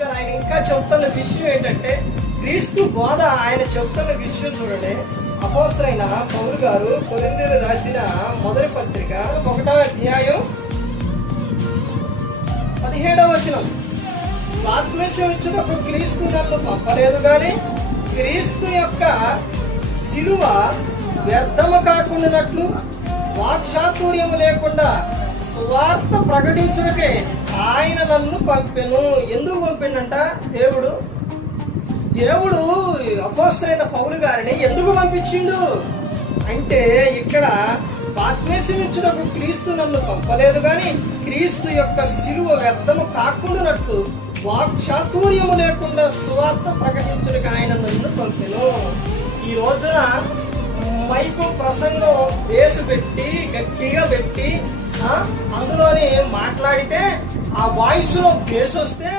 గారు ఆయన ఇంకా చెప్తున్న విషయం ఏంటంటే క్రీస్తు బోధ ఆయన చెప్తున్న విషయం చూడండి. అపోస్తలుడైన పౌలు గారు కొరింథీయులకు రాసిన మొదటి పత్రిక 1వ అధ్యాయం 17వ వచనం. బాప్తిస్మం ఇచ్చినప్పుడు క్రీస్తు నన్ను పంపలేదు గాని క్రీస్తు యొక్క శిలువ వ్యర్థము కాకుండానట్లు వాక్చాతుర్యము లేకుండా సువార్త ప్రకటించుటకే ఆయన నన్ను పంపెను. ఎందుకు పంపిండంట దేవుడు అపోస్తలుడైన పౌలు గారిని ఎందుకు పంపించిండు అంటే, ఇక్కడ బాప్తిస్మం ఇచ్చినప్పుడు క్రీస్తు నన్ను పంపలేదు గాని క్రీస్తు యొక్క శిలువ వ్యర్థము కాకుండానట్లు వాక్చాతుర్యము లేకుండా సువార్త ప్రకటించడానికి ఆయన నన్ను పంపెను. ఈ రోజున మైకు ప్రసంగం వేసు పెట్టి గట్టిగా పెట్టి అందులోని మాట్లాడితే ఆ వాయిస్ లో బేస్ వస్తే